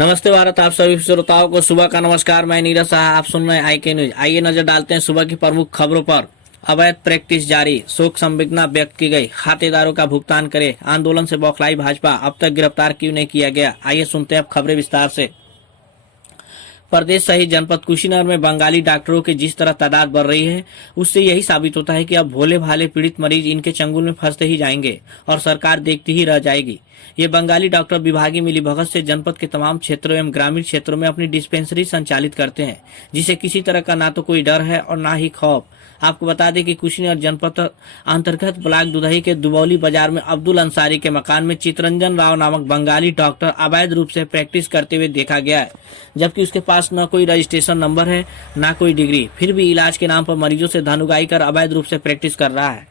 नमस्ते भारत। आप सभी श्रोताओं को सुबह का नमस्कार। मैं नीरज शाह, आप सुन रहे हैं IK न्यूज। आइए नजर डालते हैं सुबह की प्रमुख खबरों पर। अवैध प्रैक्टिस जारी, शोक संवेदना व्यक्त की गई। खातेदारों का भुगतान करे, आंदोलन से बौखलाई भाजपा, अब तक गिरफ्तार क्यों नहीं किया गया? आइए सुनते हैं अब खबरें विस्तार से। प्रदेश सहित जनपद कुशीनगर में बंगाली डॉक्टरों की जिस तरह तादाद बढ़ रही है, उससे यही साबित होता है कि अब भोले भाले पीड़ित मरीज इनके चंगुल में फंसते ही जाएंगे और सरकार देखती ही रह जाएगी। ये बंगाली डॉक्टर विभागीय मिलीभगत से जनपद के तमाम क्षेत्रों एवं ग्रामीण क्षेत्रों में अपनी डिस्पेंसरी संचालित करते हैं, जिसे किसी तरह का ना तो कोई डर है और ना ही खौफ। आपको बता दें कि कुशीनगर जनपद अंतर्गत ब्लॉक दुधही के दुबौली बाजार में अब्दुल अंसारी के मकान में चितरंजन राव नामक बंगाली डॉक्टर अवैध रूप से प्रैक्टिस करते हुए देखा गया है, जबकि उसके पास न कोई रजिस्ट्रेशन नंबर है न कोई डिग्री, फिर भी इलाज के नाम पर मरीजों से धन उगाही कर अवैध रूप से प्रैक्टिस कर रहा है।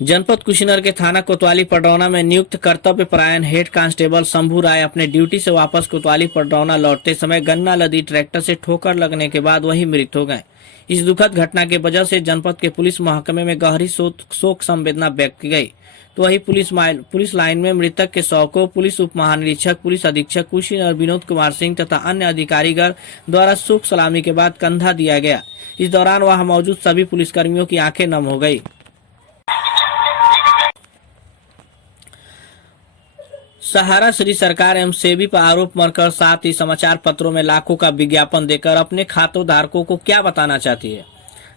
जनपद कुशीनगर के थाना कोतवाली पडरौना में नियुक्त कर्तव्य परायण हेड कांस्टेबल शंभू राय अपने ड्यूटी से वापस कोतवाली पडरौना लौटते समय गन्ना लदी ट्रैक्टर से ठोकर लगने के बाद वहीं मृत हो गए। इस दुखद घटना के वजह से जनपद के पुलिस महकमे में गहरी शोक संवेदना व्यक्त की गई। तो वही पुलिस लाइन में मृतक के शव को पुलिस उप महानिरीक्षक पुलिस अधीक्षक कुशीनगर विनोद कुमार सिंह तथा अन्य अधिकारीगण द्वारा शोक सलामी के बाद कंधा दिया गया। इस दौरान वहां मौजूद सभी पुलिसकर्मियों की आंखें नम हो गई। सहारा श्री सरकार एवं सेबी पर आरोप मरकर साथ ही समाचार पत्रों में लाखों का विज्ञापन देकर अपने खातों धारकों को क्या बताना चाहती है?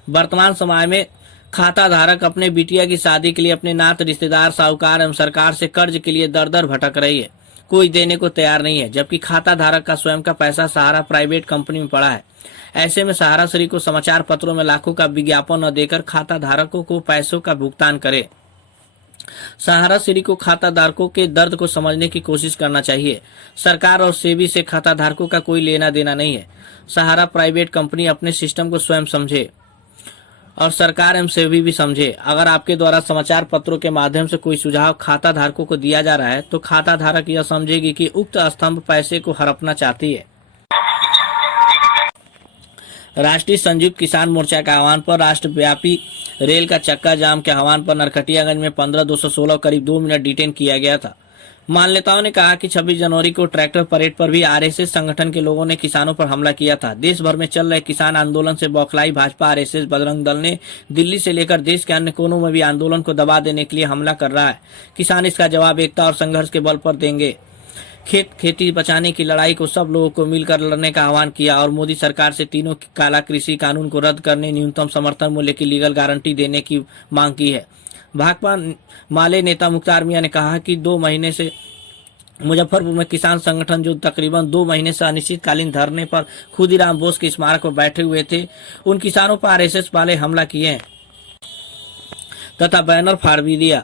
वर्तमान समय में खाता धारक अपने बिटिया की शादी के लिए अपने नात रिश्तेदार साहूकार एवं सरकार से कर्ज के लिए दर दर भटक रही है। कोई देने को तैयार नहीं है, जबकि खाता धारक का स्वयं का पैसा सहारा प्राइवेट कंपनी में पड़ा है। ऐसे में सहारा श्री को समाचार पत्रों में लाखों का विज्ञापन न देकर खाता धारकों को पैसों का भुगतान करे। सहारा श्री को खाता धारकों के दर्द को समझने की कोशिश करना चाहिए। सरकार और सेबी से खाता धारकों का कोई लेना देना नहीं है। सहारा प्राइवेट कंपनी अपने सिस्टम को स्वयं समझे और सरकार एवं सेबी भी समझे। अगर आपके द्वारा समाचार पत्रों के माध्यम से कोई सुझाव खाता धारकों को दिया जा रहा है, तो खाता धारक यह समझेगी कि उक्त स्तंभ पैसे को हड़पना चाहती है। राष्ट्रीय संयुक्त किसान मोर्चा के आह्वान पर राष्ट्रव्यापी रेल का चक्का जाम के आह्वान पर नरकटियागंज में 15-216 करीब 2 मिनट डिटेन किया गया था। मान नेताओं ने कहा कि 26 जनवरी को ट्रैक्टर परेड पर भी RSS संगठन के लोगों ने किसानों पर हमला किया था। देश भर में चल रहे किसान आंदोलन से बौखलाई भाजपा, RSS, बजरंग दल ने दिल्ली से लेकर देश के अन्य कोनों में भी आंदोलन को दबा देने के लिए हमला कर रहा है। किसान इसका जवाब एकता और संघर्ष के बल पर देंगे। खेती बचाने की लड़ाई को सब लोगों को मिलकर लड़ने का आह्वान किया और मोदी सरकार से तीनों काला कृषि कानून को रद्द करने, न्यूनतम समर्थन मूल्य की लीगल गारंटी देने की मांग की है। भाकपा माले नेता मुख्तार मियां ने कहा कि 2 महीने से मुजफ्फरपुर में किसान संगठन जो तकरीबन 2 महीने से अनिश्चितकालीन धरने पर खुदीराम बोस के स्मारक पर बैठे हुए थे, उन किसानों पर RSS वाले हमला किए तथा बैनर फाड़ भी दिया।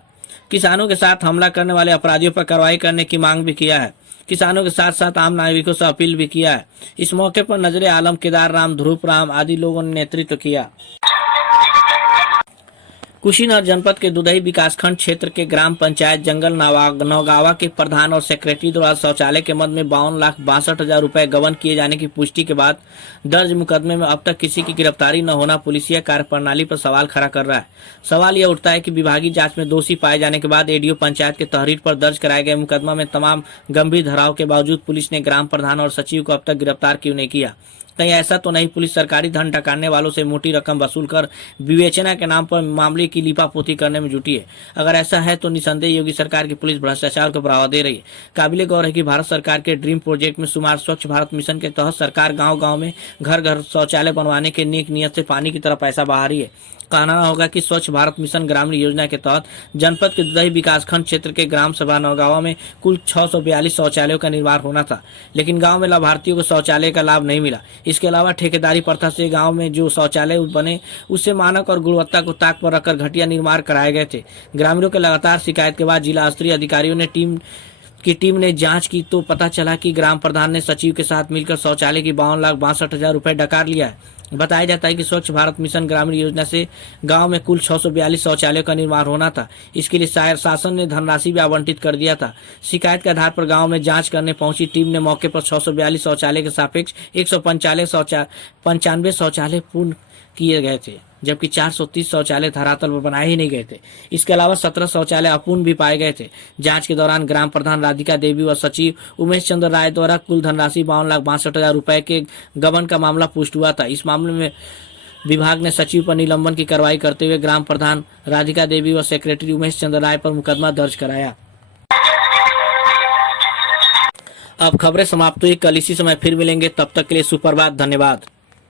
किसानों के साथ हमला करने वाले अपराधियों पर कार्रवाई करने की मांग भी किया है। किसानों के साथ साथ आम नागरिकों से अपील भी किया है। इस मौके पर नजरे आलम, केदार राम, ध्रुव राम आदि लोगों ने नेतृत्व किया। कुशीनगर जनपद के दुधही विकासखंड क्षेत्र के ग्राम पंचायत जंगल नौगावा के प्रधान और सेक्रेटरी द्वारा शौचालय के मद में 52,62,000 रुपए गबन किए जाने की पुष्टि के बाद दर्ज मुकदमे में अब तक किसी की गिरफ्तारी न होना पुलिसिया कार्यप्रणाली पर सवाल खड़ा कर रहा है। सवाल यह उठता है कि विभागीय जांच में दोषी पाए जाने के बाद ADO पंचायत के तहरीर पर दर्ज कराए गए मुकदमा में तमाम गंभीर धाराओं के बावजूद पुलिस ने ग्राम प्रधान और सचिव को अब तक गिरफ्तार क्यों नहीं किया? कहीं ऐसा तो नहीं पुलिस सरकारी धन डकाने वालों से मोटी रकम वसूल कर विवेचना के नाम पर मामले की लीपापोती करने में जुटी है? अगर ऐसा है तो निसंदेह योगी सरकार की पुलिस भ्रष्टाचार को बढ़ावा दे रही है। काबिले गौर है कि भारत सरकार के ड्रीम प्रोजेक्ट में शुमार स्वच्छ भारत मिशन के तहत सरकार गांव-गांव में घर घर शौचालय बनवाने के नेक नियत से पानी की तरह पैसा बहा रही है। कहना होगा कि स्वच्छ भारत मिशन ग्रामीण योजना के तहत जनपद के दुधही विकासखंड क्षेत्र के ग्राम सभा नौगावा में कुल 642 शौचालयों का निर्माण होना था, लेकिन गांव में लाभार्थियों को शौचालय का लाभ नहीं मिला। इसके अलावा ठेकेदारी प्रथा से गांव में जो शौचालय बने उससे मानक और गुणवत्ता को ताक पर रखकर घटिया निर्माण कराए गए थे। ग्रामीणों के लगातार शिकायत के बाद जिला स्तरीय अधिकारियों ने टीम ने जांच की तो पता चला कि ग्राम प्रधान ने सचिव के साथ मिलकर शौचालय की 52,62,000 रुपए डकार लिया है। बताया जाता है कि स्वच्छ भारत मिशन ग्रामीण योजना से गांव में कुल 642 शौचालयों का निर्माण होना था। इसके लिए शासन ने धनराशि भी आवंटित कर दिया था। शिकायत के आधार पर गांव में जांच करने पहुंची टीम ने मौके पर 642 शौचालय के सापेक्ष 195 शौचालय पूर्ण किए गए थे, जबकि 430 शौचालय धरातल पर बनाए ही नहीं गए थे। इसके अलावा 17 शौचालय अपूर्ण भी पाए गए थे। जांच के दौरान ग्राम प्रधान राधिका देवी व सचिव उमेश चंद्र राय द्वारा कुल धनराशि 52,62,000 रुपए के गबन का मामला पुष्ट हुआ था। इस मामले में विभाग ने सचिव पर निलंबन की कार्रवाई करते हुए ग्राम प्रधान राधिका देवी व सेक्रेटरी उमेश चंद्र राय पर मुकदमा दर्ज कराया। अब खबरें समाप्त हुई। कल इसी समय फिर मिलेंगे, तब तक के लिए सुप्रभात, धन्यवाद।